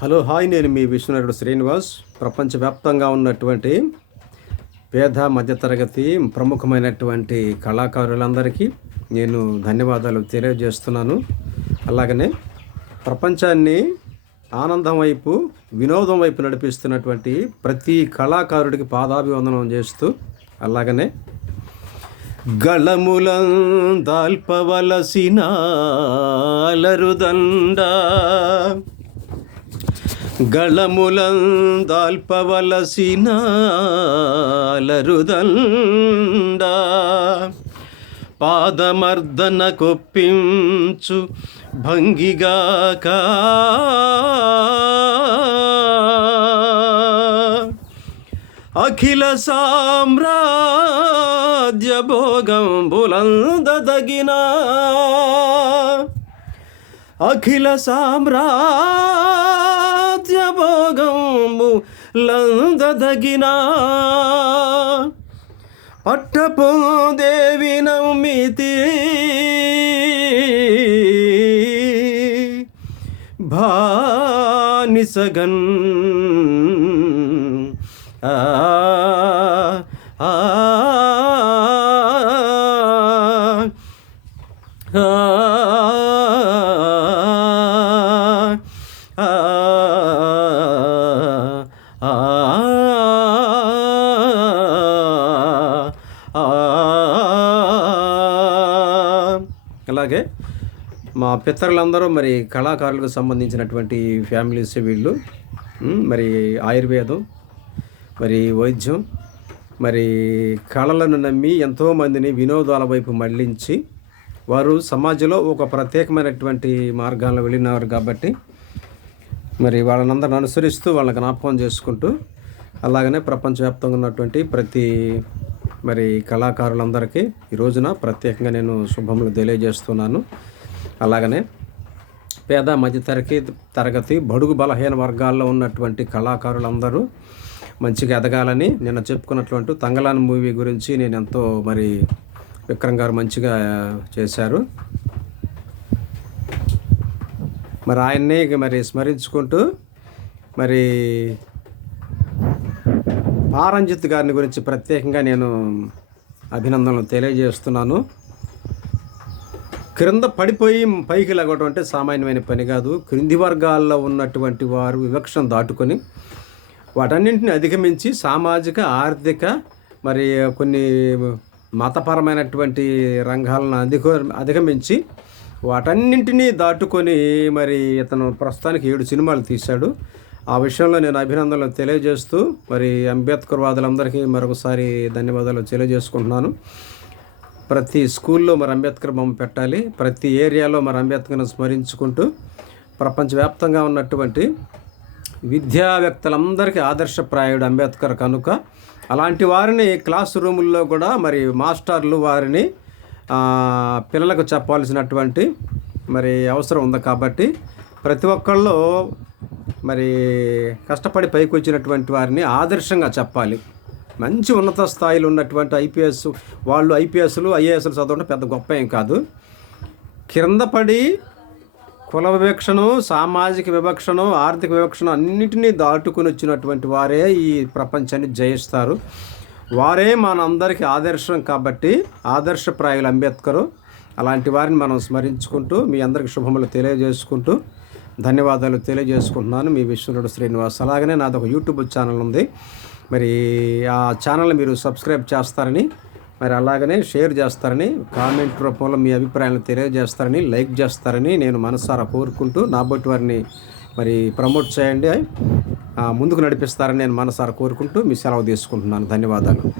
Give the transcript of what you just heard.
Hello hi నేను మీ విశ్వనాథుడు శ్రీనివాస్. ప్రపంచవ్యాప్తంగా ఉన్నటువంటి పేద మధ్యతరగతి ప్రముఖమైనటువంటి కళాకారులందరికీ నేను ధన్యవాదాలు తెలియజేస్తున్నాను. అలాగనే ప్రపంచాన్ని ఆనందం వైపు వినోదం వైపు నడిపిస్తున్నటువంటి ప్రతి కళాకారుడికి పాదాభివందనం చేస్తూ అలాగనే గళములం దాల్పవలసిన అలరుదండ గళములం దాల్పవలసిన అలరుదండ పాదమర్దన కొప్పించు భంగిగాక. అఖిల సామ్రాజ్య భోగం బులందదగిన అఖిల సామ్రాజ్య భోగంబు లందదగిన పట్టపు దేవి నమ్మితి. భానిసగన్. ఆ ఆ అలాగే మా పితరులందరూ మరి కళాకారులకు సంబంధించినటువంటి ఫ్యామిలీస్ వీళ్ళు మరి ఆయుర్వేదం మరి వైద్యం మరి కళలను నమ్మి ఎంతోమందిని వినోదాల వైపు మళ్ళించి వారు సమాజంలో ఒక ప్రత్యేకమైనటువంటి మార్గాల్లో వెళ్ళినారు కాబట్టి మరి వాళ్ళనందరిని అనుసరిస్తూ వాళ్ళని జ్ఞాపకం చేసుకుంటూ అలాగనే ప్రపంచవ్యాప్తంగా ఉన్నటువంటి ప్రతి మరి కళాకారులందరికీ ఈ రోజున ప్రత్యేకంగా నేను శుభములు తెలియజేస్తున్నాను. అలాగనే పేద మధ్య తరగతి తరగతి బడుగు బలహీన వర్గాల్లో ఉన్నటువంటి కళాకారులందరూ మంచిగా ఎదగాలని నిన్న చెప్పుకున్నటువంటి తంగలాన్ మూవీ గురించి నేను ఎంతో మరి విక్రమ్ గారు మంచిగా చేశారు. మరి ఆయన్ని మరి స్మరించుకుంటూ మరి పారంజిత్ గారిని గురించి ప్రత్యేకంగా నేను అభినందనలు తెలియజేస్తున్నాను. క్రింద పడిపోయి పైకి లగవడం అంటే సామాన్యమైన పని కాదు. క్రింది వర్గాల్లో ఉన్నటువంటి వారు వివక్షను దాటుకొని వాటన్నింటిని అధిగమించి సామాజిక ఆర్థిక మరి కొన్ని మతపరమైనటువంటి రంగాలను అధిగ అధిగమించి వాటన్నింటినీ దాటుకొని మరి ఇతను ప్రస్తుతానికి ఏడు సినిమాలు తీశాడు. ఆ విషయంలో నేను అభినందనలు తెలియజేస్తూ మరి అంబేద్కర్ వాదులందరికీ మరొకసారి ధన్యవాదాలు తెలియజేసుకుంటున్నాను. ప్రతి స్కూల్లో మరి అంబేద్కర్ బొమ్మ పెట్టాలి. ప్రతి ఏరియాలో మరి అంబేద్కర్ని స్మరించుకుంటూ ప్రపంచవ్యాప్తంగా ఉన్నటువంటి విద్యావేత్తలందరికీ ఆదర్శప్రాయుడు అంబేద్కర్ కనుక. అలాంటి వారిని క్లాస్ రూముల్లో కూడా మరి మాస్టర్లు వారిని పిల్లలకు చెప్పాల్సినటువంటి మరి అవసరం ఉంది కాబట్టి ప్రతి ఒక్కళ్ళు మరి కష్టపడి పైకి వచ్చినటువంటి వారిని ఆదర్శంగా చెప్పాలి. మంచి ఉన్నత స్థాయిలో ఉన్నటువంటి ఐపీఎస్ వాళ్ళు ఐపీఎస్లు ఐఏఎస్లు చదవడం పెద్ద గొప్ప ఏం కాదు. కింద పడి కుల వివక్షను సామాజిక వివక్షను ఆర్థిక వివక్షను అన్నిటినీ దాటుకుని వచ్చినటువంటి వారే ఈ ప్రపంచాన్ని జయిస్తారు. వారే మనందరికీ ఆదర్శం కాబట్టి ఆదర్శప్రాయులు అంబేద్కరు. అలాంటి వారిని మనం స్మరించుకుంటూ మీ అందరికి శుభములు తెలియజేసుకుంటూ ధన్యవాదాలు తెలియజేసుకుంటున్నాను. మీ విశ్వనుడు శ్రీనివాస్. అలాగనే నాది ఒక యూట్యూబ్ ఛానల్ ఉంది. మరి ఆ ఛానల్ మీరు సబ్స్క్రైబ్ చేస్తారని మరి అలాగనే షేర్ చేస్తారని కామెంట్ రూపంలో మీ అభిప్రాయాలను తెలియజేస్తారని లైక్ చేస్తారని నేను మనసారా కోరుకుంటూ నాబోటి వారిని మరి ప్రమోట్ చేయండి. ముందుకు నడిపిస్తారని నేను మనసారా కోరుకుంటూ మీ సెలవు తీసుకుంటున్నాను. ధన్యవాదాలు.